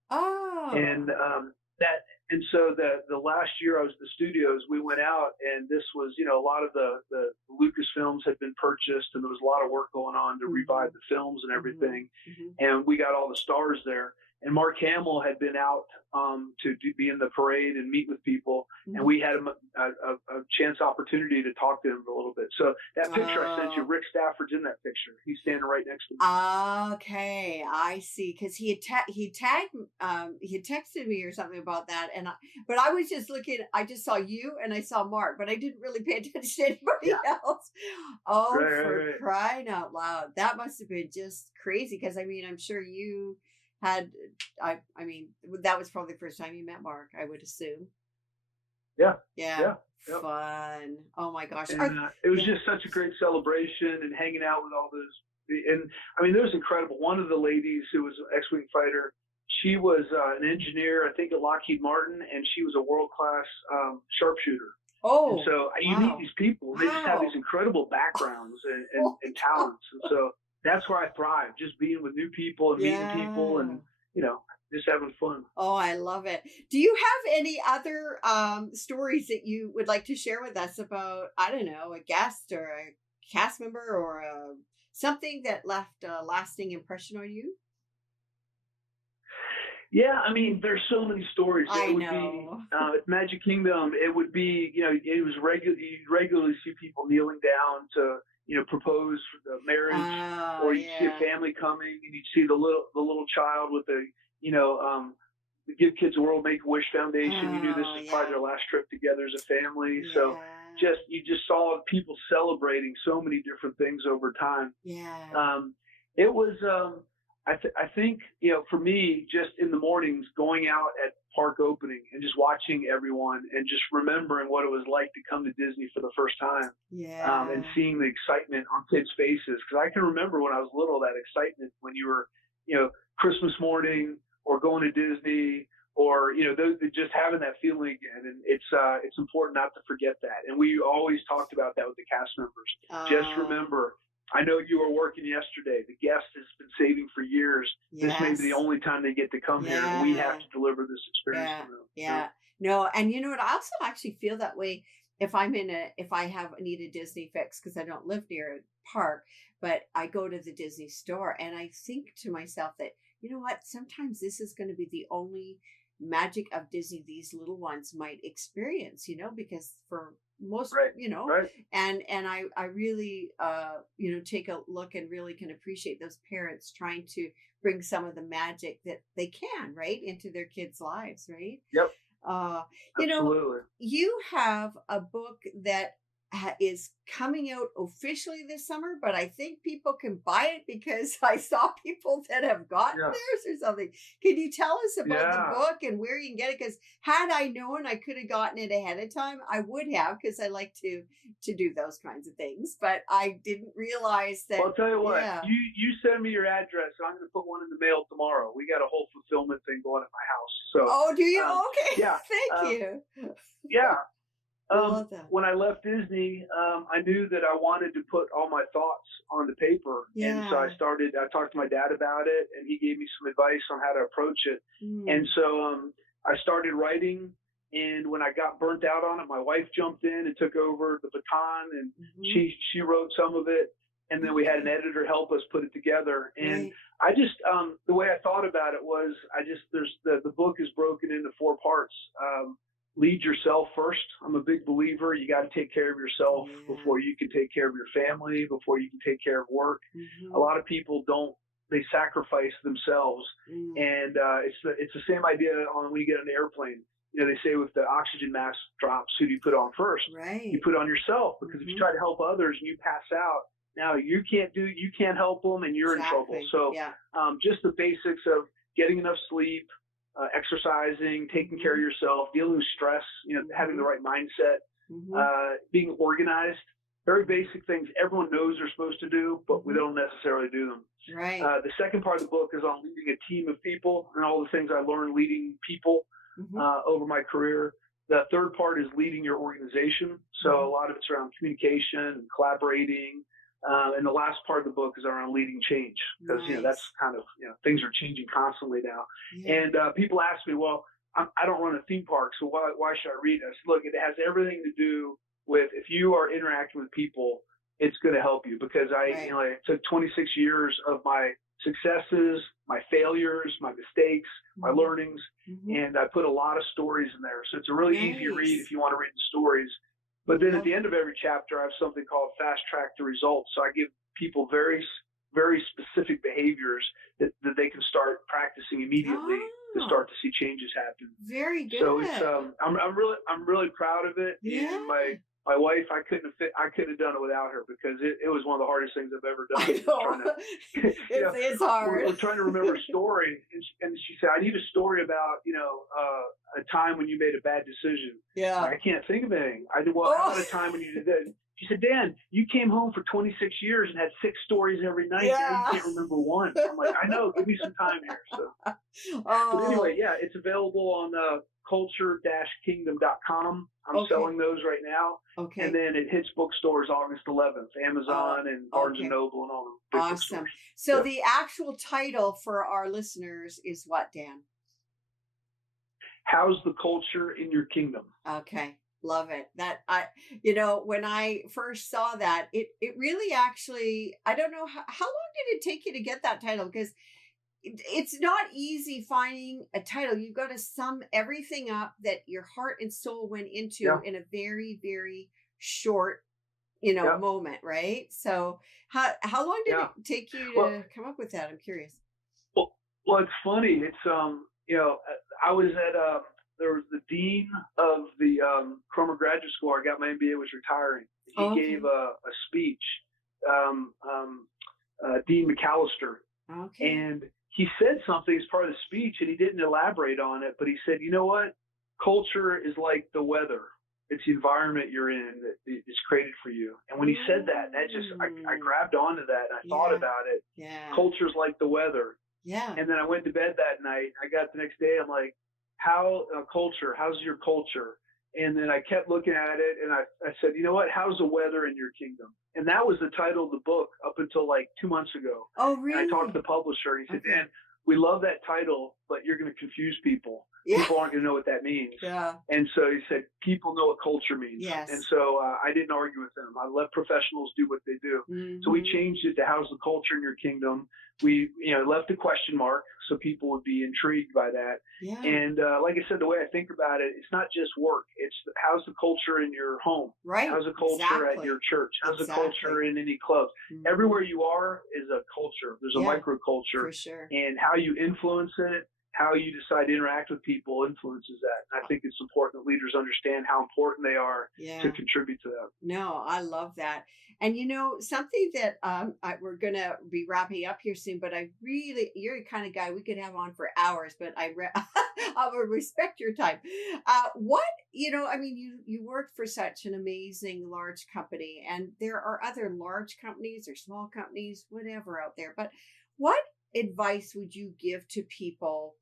And so the last year I was at the studios, we went out, and this was, a lot of the Lucasfilms had been purchased, and there was a lot of work going on to revive the films and everything. And we got all the stars there. And Mark Hamill had been out to be in the parade and meet with people, and we had a chance opportunity to talk to him for a little bit. So that picture I sent you, Rick Stafford's in that picture. He's standing right next to me. Okay, I see. Because he had texted me or something about that, but I was just looking. I just saw you and I saw Mark, but I didn't really pay attention to anybody else. For crying out loud! That must have been just crazy. Because I'm sure you had, that was probably the first time you met Mark, I would assume. Yeah. Fun. Oh my gosh. And, it was just such a great celebration, and hanging out with all those. And it was incredible. One of the ladies who was an X-Wing fighter, she was an engineer, I think, at Lockheed Martin, and she was a world-class sharpshooter. And so you meet these people, and they just have these incredible backgrounds and talents. And so that's where I thrive, just being with new people and meeting people, and just having fun. Oh, I love it. Do you have any other stories that you would like to share with us about, I don't know, a guest or a cast member or something that left a lasting impression on you? Yeah, there's so many stories. I know. At Magic Kingdom, it would be, it was you'd regularly see people kneeling down to, propose for the marriage, or you'd see a family coming, and you'd see the little child with the, the Give Kids a World Make-A-Wish Foundation. You knew this was probably their last trip together as a family. So you just saw people celebrating so many different things over time. It was, I think, for me, just in the mornings, going out at park opening and just watching everyone and just remembering what it was like to come to Disney for the first time, and seeing the excitement on kids' faces. Because I can remember when I was little, that excitement when you were, Christmas morning or going to Disney, or just having that feeling again. And it's important not to forget that. And we always talked about that with the cast members. Just remember I know you were working yesterday. The guest has been saving for years. Yes. This may be the only time they get to come here, and we have to deliver this experience Yeah. to them. Yeah. No, and you know what? I also actually feel that way if I need a Disney fix, because I don't live near a park, but I go to the Disney store and I think to myself that, you know what, sometimes this is going to be the only magic of Disney these little ones might experience, because for most, Right. and I really, take a look and really can appreciate those parents trying to bring some of the magic that they can, right, into their kids' lives, right? Yep. Absolutely. You have a book that is coming out officially this summer, but I think people can buy it because I saw people that have gotten theirs or something. Can you tell us about the book and where you can get it? Because had I known I could have gotten it ahead of time, I would have, because I like to do those kinds of things. But I didn't realize that. Well, I'll tell you what, you send me your address, and I'm going to put one in the mail tomorrow. We got a whole fulfillment thing going at my house. So. Oh, do you? Okay. Yeah. Thank you. Yeah. When I left Disney, I knew that I wanted to put all my thoughts on the paper. Yeah. And so I talked to my dad about it, and he gave me some advice on how to approach it. And so I started writing, and when I got burnt out on it, my wife jumped in and took over the baton, and she wrote some of it. And then we had an editor help us put it together. And I just, the way I thought about it was, the book is broken into 4 parts. Lead yourself first. I'm a big believer. You got to take care of yourself before you can take care of your family, before you can take care of work. A lot of people they sacrifice themselves. And it's the same idea on when you get on an airplane. They say if the oxygen mask drops, who do you put on first? Right. You put on yourself, because if you try to help others and you pass out, now you can't help them, and you're in trouble. So just the basics of getting enough sleep, exercising, taking care of yourself, dealing with stress, having the right mindset, being organized, very basic things everyone knows they're supposed to do, but we don't necessarily do them. Right. The second part of the book is on leading a team of people and all the things I learned leading people over my career. The third part is leading your organization. So a lot of it's around communication and collaborating. And the last part of the book is around leading change, because that's kind of things are changing constantly now. And people ask me, well, I don't run a theme park, so why should I read it? I said, look, it has everything to do with, if you are interacting with people, it's going to help you, because I took 26 years of my successes, my failures, my mistakes, my learnings, and I put a lot of stories in there. So it's a really easy read if you want to read the stories. But then at the end of every chapter, I have something called Fast Track to Results. So I give people very, very specific behaviors that they can start practicing immediately to start to see changes happen. Very good. So it's I'm really proud of it. Yeah. And my wife, I couldn't have done it without her, because it was one of the hardest things I've ever done. It's hard. We're trying to remember a story, and she said, I need a story about a time when you made a bad decision. Yeah. I can't think of anything. I did, well, how about a time when you did that? She said, Dan, you came home for 26 years and had 6 stories every night. Yeah. Now you can't remember one. I'm like, I know. Give me some time here. So, But anyway, it's available on culture-kingdom.com. I'm selling those right now. Okay. And then it hits bookstores August 11th, Amazon and Barnes & Noble and all the big awesome. bookstores. So the actual title for our listeners is what, Dan? How's the culture in your kingdom? Okay. Love it. That when I first saw that, it really actually, I don't know how long did it take you to get that title? Because it's not easy finding a title. You've got to sum everything up that your heart and soul went into in a very, very short, moment, right? So how long did it take you to come up with that? I'm curious. Well, it's funny. It's I was at there was the dean of the Cromer Graduate School. I got my MBA, was retiring. He gave a speech, Dean McAllister, and he said something as part of the speech, and he didn't elaborate on it, but he said, you know what? Culture is like the weather. It's the environment you're in that is created for you. And when he said that just, I grabbed onto that, and I thought about it. Yeah. Culture's like the weather. Yeah. And then I went to bed that night. I got the next day, I'm like, how's your culture? And then I kept looking at it, and I said, you know what? How's the weather in your kingdom? And that was the title of the book up until like 2 months ago. Oh, really? And I talked to the publisher, and he said, Okay. Dan, we love that title, but you're going to confuse people. Yeah. People aren't going to know what that means. Yeah. And so he said, people know what culture means. Yes. And so I didn't argue with them. I let professionals do what they do. Mm-hmm. So we changed it to how's the culture in your kingdom. We, left a question mark so people would be intrigued by that. Yeah. And like I said, the way I think about it, it's not just work. It's how's the culture in your home? Right. How's the culture at your church? How's the culture in any clubs? Mm-hmm. Everywhere you are is a culture. There's a microculture. For sure. And how you influence it, how you decide to interact with people influences that. And I think it's important that leaders understand how important they are to contribute to that. No, I love that. And something that we're going to be wrapping up here soon, but you're the kind of guy we could have on for hours, but I will respect your time. You worked for such an amazing large company, and there are other large companies or small companies, whatever out there, but what advice would you give to people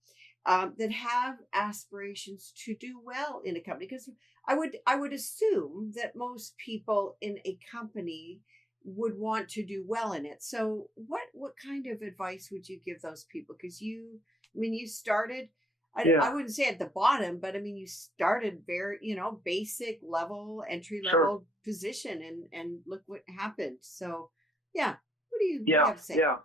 that have aspirations to do well in a company? Because I would assume that most people in a company would want to do well in it. So what kind of advice would you give those people? Because you started, I wouldn't say at the bottom, but you started very, basic level, entry level position, and look what happened. So what do you have to say? Yeah.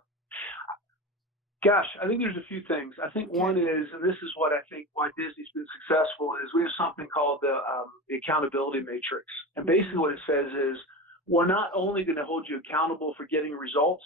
Gosh, I think there's a few things. I think one is, and this is what I think why Disney's been successful, is we have something called the accountability matrix. And basically what it says is, we're not only going to hold you accountable for getting results,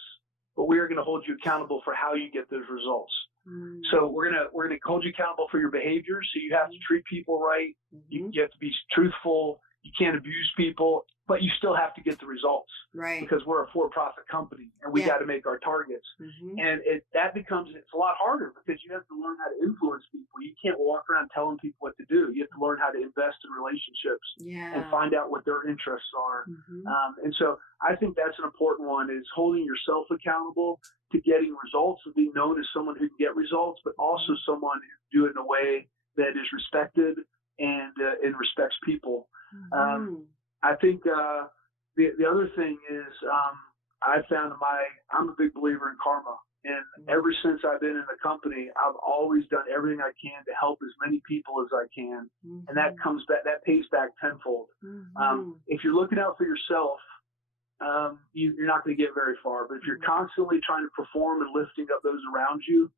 but we are going to hold you accountable for how you get those results. Mm-hmm. So we're going to hold you accountable for your behavior. So you have to treat people right. Mm-hmm. You have to be truthful. You can't abuse people, but you still have to get the results, right? Because we're a for-profit company and we got to make our targets. Mm-hmm. And it's a lot harder because you have to learn how to influence people. You can't walk around telling people what to do. You have to learn how to invest in relationships and find out what their interests are. Mm-hmm. And so I think that's an important one, is holding yourself accountable to getting results and being known as someone who can get results, but also someone who can do it in a way that is respected and respects people. Mm-hmm. I think the other thing is I found I'm a big believer in karma. And ever since I've been in the company, I've always done everything I can to help as many people as I can. Mm-hmm. And that comes back, that pays back tenfold. Mm-hmm. If you're looking out for yourself, you're not going to get very far. But if you're constantly trying to perform and lifting up those around you,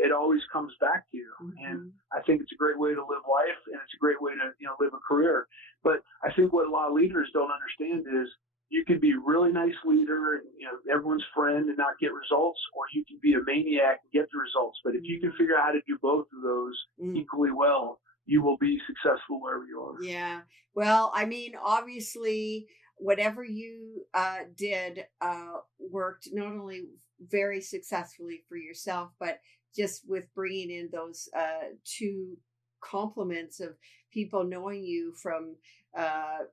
it always comes back to you. Mm-hmm. And I think it's a great way to live life, and it's a great way to live a career. But I think what a lot of leaders don't understand is you can be a really nice leader, everyone's friend, and not get results, or you can be a maniac and get the results. But if you can figure out how to do both of those equally well, you will be successful wherever you are. Yeah. Well, obviously, whatever you did worked not only very successfully for yourself, but just with bringing in those two compliments of people knowing you from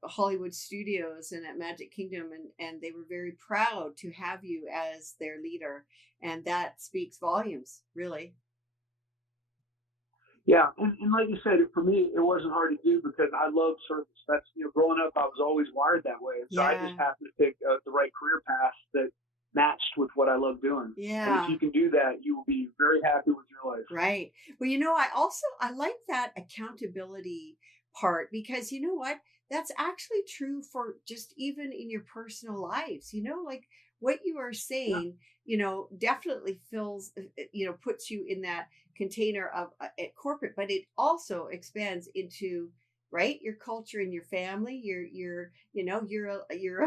Hollywood studios and at Magic Kingdom, and they were very proud to have you as their leader, and that speaks volumes, really. Yeah, and like you said, for me, it wasn't hard to do because I love service. That's, growing up, I was always wired that way. So I just happened to pick the right career path that matched with what I love doing. Yeah. And if you can do that, you will be very happy with your life. Right. Well, I like that accountability part, because you know what? That's actually true for just even in your personal lives, like what you are saying, definitely fills, puts you in that container of at corporate, but it also expands into, right, your culture and your family, you're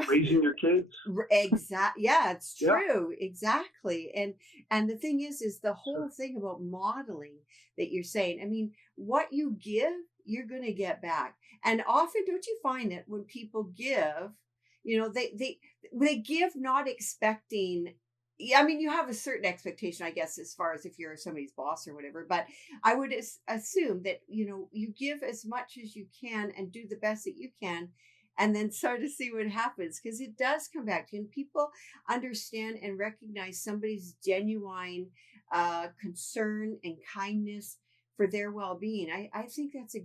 raising your kids. Exactly. Yeah, it's true. Yeah. Exactly. And the thing is the whole thing about modeling that you're saying, what you give, you're going to get back. And often, don't you find that when people give, they give not expecting, you have a certain expectation, I guess, as far as if you're somebody's boss or whatever, but I would assume that, you give as much as you can and do the best that you can, and then sort of see what happens, because it does come back to you, and people understand and recognize somebody's genuine concern and kindness for their well-being. I think that's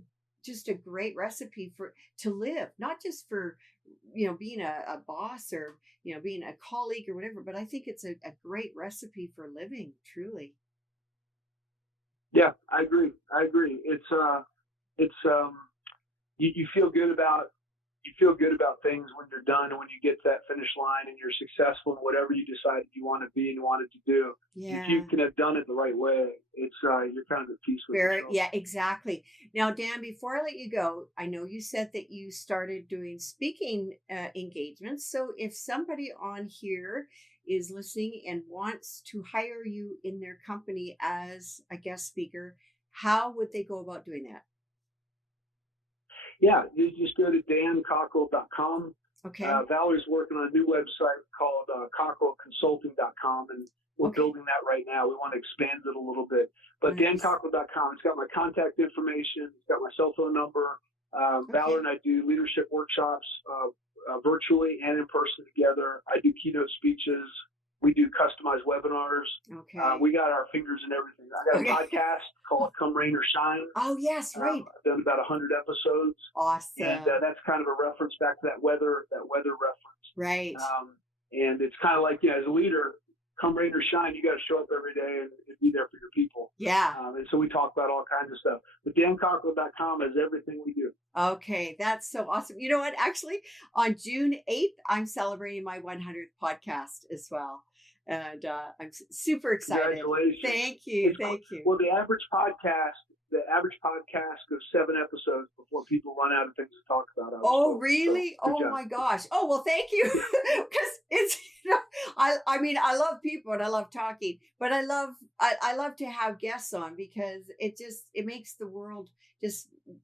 just a great recipe to live, not just for, being a boss or, being a colleague or whatever, but I think it's a great recipe for living, truly. Yeah, I agree. It's you feel good about things when you're done, and when you get to that finish line and you're successful in whatever you decided you want to be and wanted to do. Yeah. If you can have done it the right way, it's you're kind of at peace with yourself. Yeah, exactly. Now, Dan, before I let you go, I know you said that you started doing speaking engagements. So if somebody on here is listening and wants to hire you in their company as a guest speaker, how would they go about doing that? Yeah, you just go to dancockerell.com. Okay. Valerie's working on a new website called cockerellconsulting.com, and we're building that right now. We want to expand it a little bit. But nice. dancockerell.com, it's got my contact information, it's got my cell phone number. Valerie and I do leadership workshops virtually and in person together. I do keynote speeches. We do customized webinars. Okay. We got our fingers in everything. I got a podcast called Come Rain or Shine. Oh, yes, right. I've done about 100 episodes. Awesome. And that's kind of a reference back to that weather reference. Right. And it's kind of like, as a leader, come rain or shine, you got to show up every day and be there for your people. Yeah. And so we talk about all kinds of stuff. But dancockerell.com has everything we do. Okay, that's so awesome. You know what? Actually, on June 8th, I'm celebrating my 100th podcast as well. And I'm super excited. Congratulations. Thank you. Well, the average podcast goes 7 episodes before people run out of things to talk about. Oh, really? So, oh, my gosh. Oh, well, thank you. Because it's, I mean, I love people and I love talking, but I love to have guests on because it makes the world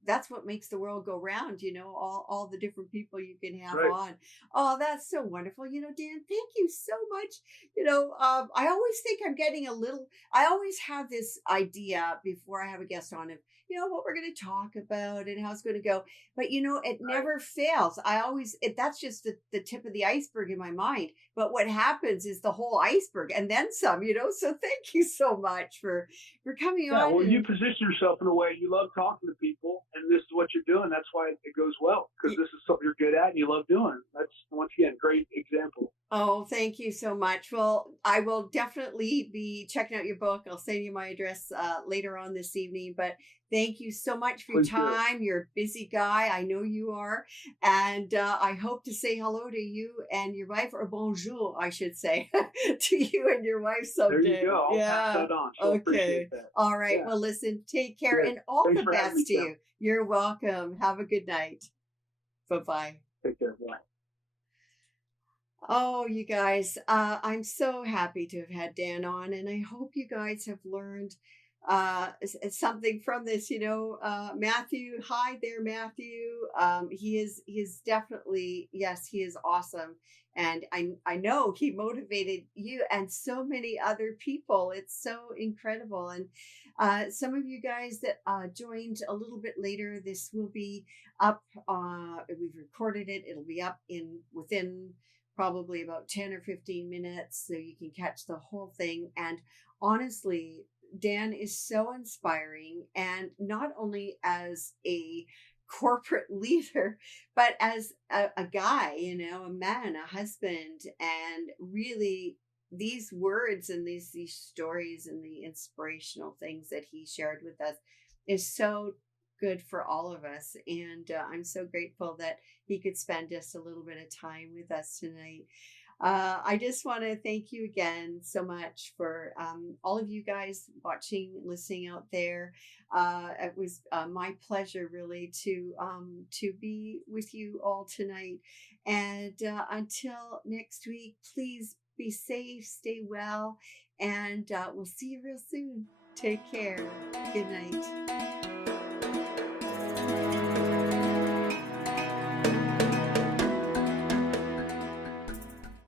that's what makes the world go round, all the different people you can have on. Oh, that's so wonderful. Dan, thank you so much. I always think I always have this idea before I have a guest on of, what we're going to talk about and how it's going to go. But, it never fails. That's just the tip of the iceberg in my mind. But what happens is the whole iceberg and then some, so thank you so much for coming on. Well, you position yourself in a way you love talking to people, and this is what you're doing. That's why it goes well, because this is something you're good at and you love doing. That's, once again, great example. Oh, thank you so much. Well, I will definitely be checking out your book. I'll send you my address later on this evening, but thank you so much for your time. You're a busy guy. I know you are. And I hope to say hello to you and your wife, or bonjour, I should say, to you and your wife someday. There you go. I'll pass that on. So okay. All right. Yeah. Well, listen, take care and all the best to you. You're welcome. Have a good night. Bye-bye. Take care. Bye. Oh, you guys, I'm so happy to have had Dan on, and I hope you guys have learned something from this. Matthew, hi there, Matthew. He is definitely, yes, he is awesome, and I know he motivated you and so many other people. It's so incredible. And some of you guys that joined a little bit later, this will be up. We've recorded it. It'll be up within probably about 10 or 15 minutes, so you can catch the whole thing. And honestly, Dan is so inspiring, and not only as a corporate leader, but as a guy, a man, a husband. And really, these words and these stories and the inspirational things that he shared with us is so good for all of us. And I'm so grateful that he could spend just a little bit of time with us tonight. I just want to thank you again so much for all of you guys watching, listening out there. It was my pleasure really to be with you all tonight. And until next week, please be safe, stay well, and we'll see you real soon. Take care. Good night.